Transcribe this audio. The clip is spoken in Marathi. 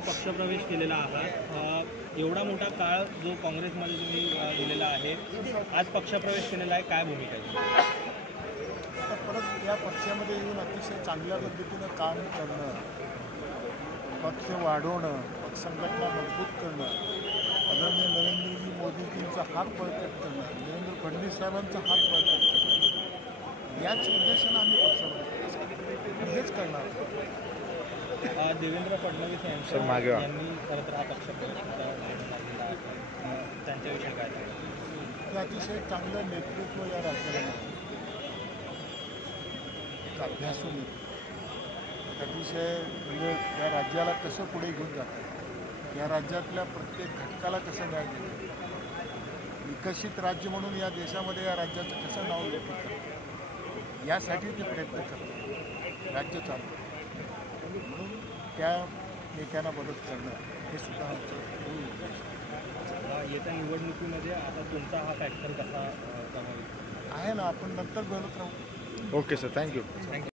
तुम्ही पक्षप्रवेश केलेला आहात, एवढा मोठा काळ जो काँग्रेसमध्ये तुम्ही दिलेला आहे, आज पक्षप्रवेश केलेला आहे, काय भूमिका आहे? आता परत या पक्षामध्ये येऊन अतिशय चांगल्या पद्धतीनं काम करणं, पक्ष वाढवणं, पक्ष संघटना मजबूत करणं, आदरणीय नरेंद्रजी मोदीजींचा हात बळकट करणं, देवेंद्र फडणवीस साहेबांचा हात बळकट करणं, याच उद्देशानं आम्ही पक्षामध्ये हेच करणार आहोत. देवेंद्र फडणवीस यांनी खरं तर हा पक्षप्रवेश त्यांच्याविषयी काय सांगा? हे अतिशय चांगलं नेतृत्व या राज्याला मिळालं. एक अभ्यासू नेतृत्व, अतिशय म्हणजे या राज्याला कसं पुढे घेऊन जातात, या राज्यातल्या प्रत्येक घटकाला कसं न्याय देतात, विकसित राज्य म्हणून या देशामध्ये या राज्याचं कसं नाव लेखित करतात, यासाठी ते प्रयत्न करतात. राज्य चालतं म्हणून त्या नेत्यांना मदत करणं हे सुद्धा आमचं येत्या निवडणुकीमध्ये आता तुमचा हा फॅक्टर कसा प्रभावित आहे ना. आपण नंतर बोलत राहू. Okay sir, thank you.